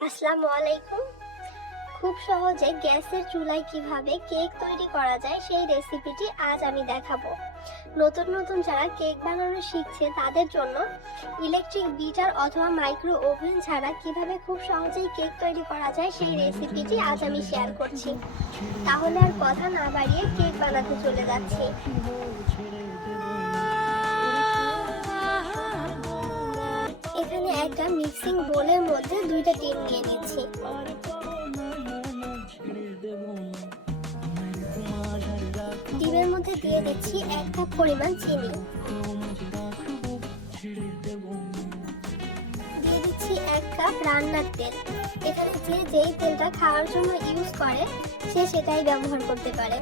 আসসালামু আলাইকুম। খুব সহজে গ্যাসের চুলায় কিভাবে কেক তৈরি করা যায় সেই রেসিপিটি আজ আমি দেখাবো। নতুন নতুন যারা কেক বানানো শিখছে তাদের জন্য ইলেকট্রিক বিটার অথবা মাইক্রো ওভেন ছাড়া কিভাবে খুব সহজেই কেক তৈরি করা যায় সেই রেসিপিটি আজ আমি শেয়ার করছি। তাহলে আর কথা না বাড়িয়ে কেক বানাতে চলে যাচ্ছি। এখানে একটা মিক্সিং বোলের মধ্যে দুইটা ডিম নিয়ে নিচ্ছি। ডিমের মধ্যে দিয়ে দিচ্ছি 1 কাপ পরিমাণ চিনি, দিয়ে দিচ্ছি 1 কাপ রান্নার তেল। এখানে যে যেই তেলটা খাওয়ার জন্য ইউজ করে সে সেটাই ব্যবহার করতে পারে।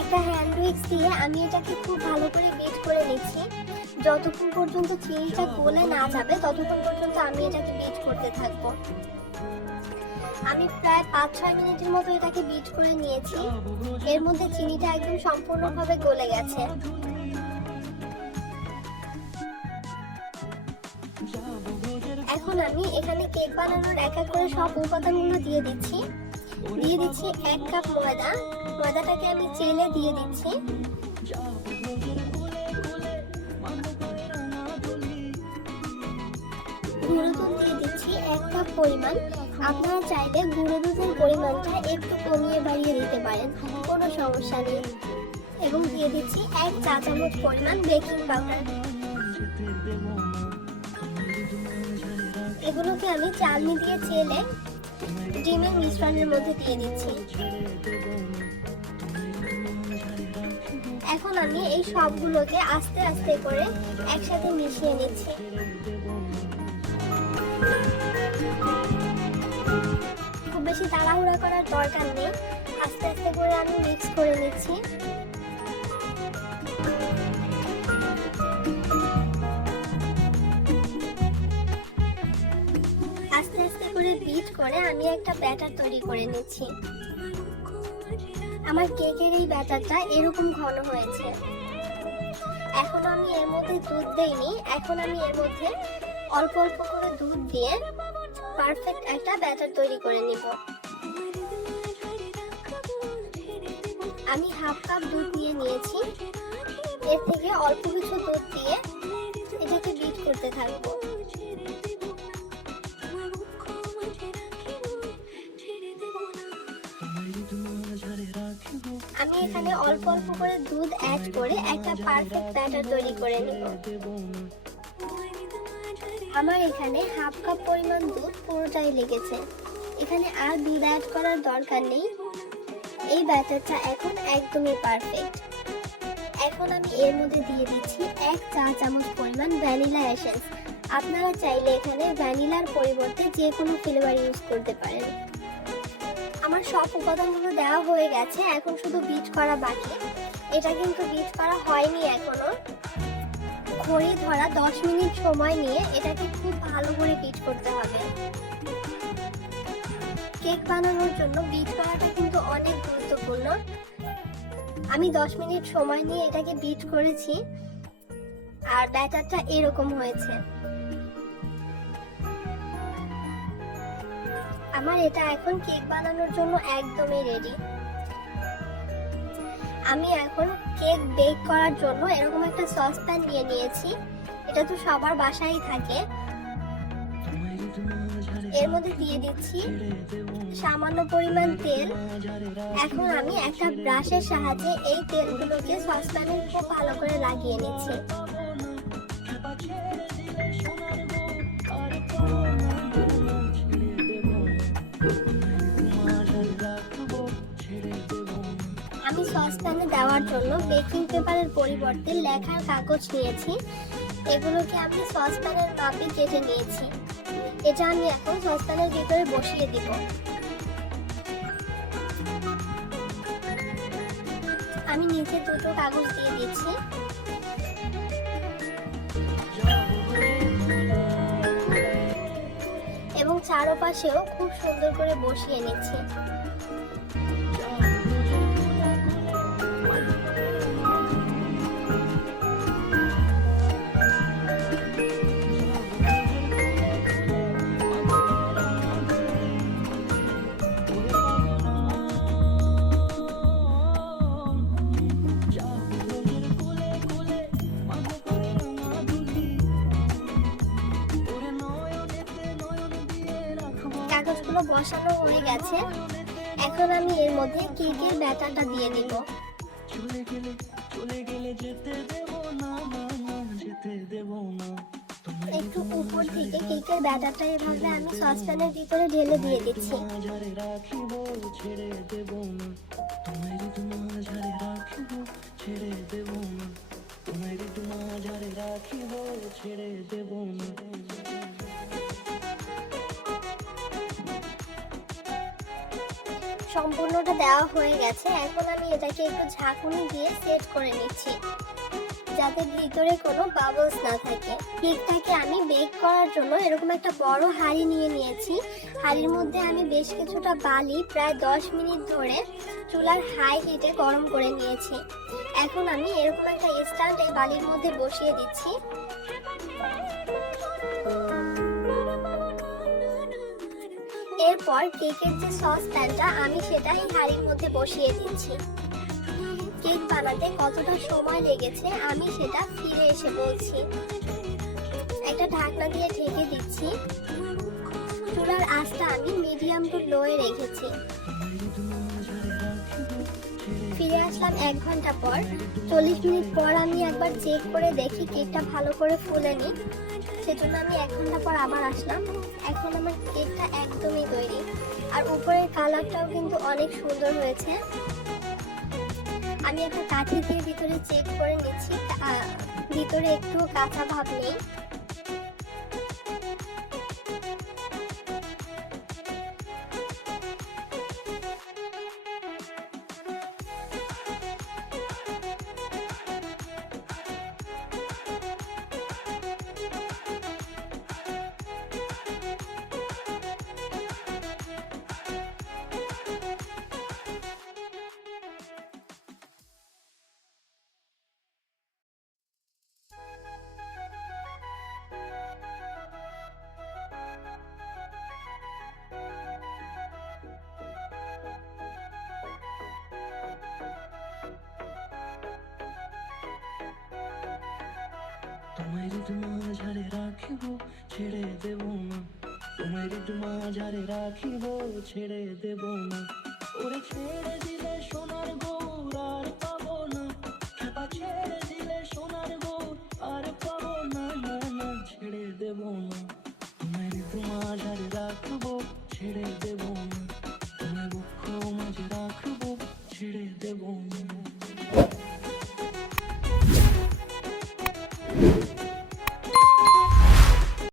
একটা হ্যান্ড উইক্স দিয়ে আমি এটাকে খুব ভালো করে বিট করে নিচ্ছি। যতক্ষণ পর্যন্ত চিনিটা গলে না যাবে ততক্ষণ পর্যন্ত আমি এটাকে বিট করতে থাকবো। আমি প্রায় 5-6 মিনিটের মতো এটাকে বিট করে নিয়েছি। এর মধ্যে চিনিটা একদম সম্পূর্ণভাবে গলে গেছে। এখন আমি এখানে কেক বানানোর এক এক করে সব উপাদানগুলো দিয়ে দিচ্ছি। দিয়ে দিচ্ছি 1 কাপ ময়দা। ময়দাটাকে আমি চেলে দিয়ে দিচ্ছি। গুঁড়ো দুধ দিয়ে দিচ্ছি 1 কাপ পরিমাণ। আপনারা চাইলে গুঁড়ো দুধের পরিমাণটা একটু কমিয়ে বাড়িয়ে দিতে পারেন, কোনো সমস্যা নেই। এবং দিয়ে দিচ্ছি 1 চা চামচ পরিমাণ বেকিং পাউডার। এগুলোকে আমি চালনি দিয়ে চেলে ডিমের মিশ্রণের মধ্যে দিয়ে দিচ্ছি। এখন আমি এই সবগুলোকে আস্তে আস্তে করে একসাথে মিশিয়ে নিচ্ছি। খুব বেশি তাড়াহুড়া করার দরকার নেই, আস্তে আস্তে করে আমি মিক্স করে নিচ্ছি। আস্তে আস্তে করে বিট করে আমি একটা ব্যাটার তৈরি করে নিচ্ছি। আমার কেকের এই ব্যাটারটা এরকম ঘন হয়েছে। এখন আমি এর মধ্যে দুধ দেইনি, এখন আমি এর মধ্যে অল্প অল্প করে দুধ দিয়ে পারফেক্ট একটা ব্যাটার তৈরি করে নিব। আমি হাফ কাপ দুধ নিয়ে নিয়েছি। এর থেকে অল্প কিছু দুধ দিয়ে এটাকে বিট করতে থাকবো। আমি এখানে অল্প অল্প করে দুধ অ্যাড করে একটা পারফেক্ট ব্যাটার তৈরি করে নিব। আমার এখানে হাফ কাপ পরিমাণ দুধ পুরোটাই লেগেছে। এখানে আর দুধ অ্যাড করার দরকার নেই। এই ব্যাটারটা এখন একদমই পারফেক্ট। এখন আমি এর মধ্যে দিয়ে দিচ্ছি 1 চা চামচ পরিমাণ ভ্যানিলা এসেন্স। আপনারা চাইলে এখানে ভ্যানিলার পরিবর্তে যে কোনো ফ্লেভার ইউজ করতে পারেন। আমার সব উপাদানগুলো দেওয়া হয়ে গেছে, এখন শুধু বিট করা বাকি। এটা কিন্তু বিট করা হয়নি এখনো। ঘড়ি ধরা 10 মিনিট সময় নিয়ে এটাকে খুব ভালো করে বিট করতে হবে। কেক বানানোর জন্য বিট করাটা কিন্তু অনেক গুরুত্বপূর্ণ। আমি 10 মিনিট সময় নিয়ে এটাকে বিট করেছি আর ব্যাটারটা এরকম হয়েছে। আমার এটা এখন কেক বানানোর জন্য একদমই রেডি। আমি এখন কেক বেক করার জন্য এরকম একটা সসপ্যান নিয়ে নিয়েছি। এটা তো সবার বাসায় থাকে। এর মধ্যে দিয়ে দিচ্ছি সামান্য পরিমাণ তেল। এখন আমি একটা ব্রাশের সাহায্যে এই তেলগুলোকে সসপ্যানে খুব ভালো করে লাগিয়ে নিচ্ছি। আমি সসপ্যানে দেওয়ার জন্য বেকিং পেপারের পরিবর্তে লেখার কাগজ নিয়েছি। এগুলোকে আমি সসপ্যানের মাপে কেটে নিয়েছি। এটা আমি এখন সসপ্যানের ভিতরে বসিয়ে দিব। আমি নিচে দুটো কাগজ দিয়ে দিচ্ছি। এবং চারপাশেও খুব সুন্দর করে বসিয়ে নিচ্ছি। কাগজগুলো বসানো হয়ে গেছে। এখন আমি এর মধ্যে কেকের ব্যাটারটা দিয়ে দিব। একটু উপর থেকে কেকের ব্যাটারটা এভাবে আমি সসপ্যানের ভিতরে ঢেলে দিয়ে দিচ্ছি। সম্পূর্ণটা দেওয়া হয়ে গেছে। এখন আমি এটাকে একটু ঝাঁকুনি দিয়ে সেট করে নিচ্ছি যাতে ভিতরে কোনো বাবলস না থাকে। কেকটাকে আমি বেক করার জন্য এরকম একটা বড় হাঁড়ি নিয়ে নিয়েছি। হাঁড়ির মধ্যে আমি বেশ কিছুটা বালি প্রায় 10 মিনিট ধরে চুলার হাই হিটে গরম করে নিয়েছি। এখন আমি এরকম একটা স্ট্যান্ড এই বালির মধ্যে বসিয়ে দিচ্ছি। এরপর কেকের যে সস প্যানটা আমি সেটা এই হাঁড়ির মধ্যে বসিয়ে দিচ্ছি। কেক বানাতে কতটা সময় লেগেছে আমি সেটা ফিরে এসে বলছি। একটা ঢাকনা দিয়ে ঢেকে দিচ্ছি। চুলার আঁচটা আমি মিডিয়াম টু লোয়ে রেখেছি। ফিরে আসলাম 1 ঘন্টা পর। 40 মিনিট পর আমি একবার চেক করে দেখি কেকটা ভালো করে ফুলেনি, সেজন্য আমি 1 ঘন্টা পর আবার আসলাম। এখন আমার কেকটা একদমই তৈরি, আর উপরের কালারটাও কিন্তু অনেক সুন্দর হয়েছে। আমি একটা কাঠি দিয়ে ভিতরে চেক করে নিচ্ছি, ভিতরে একটু কাঁচা ভাব নেই। তোমায় মাঝারে রাখিব ছেড়ে দেব না, তোমায় মাঝারে রাখিব ছেড়ে দেব না, ওরে ছেড়ে দিলে সোনার গৌর আর পাবো না, খেপা ছেড়ে দিলে সোনার গৌর আর পাবো না, না না ছেড়ে দেব না, তোমায় মাঝারে রাখব ছেড়ে দেব না, তোমায় বক্ষ মাঝে রাখব ছেড়ে দেব না।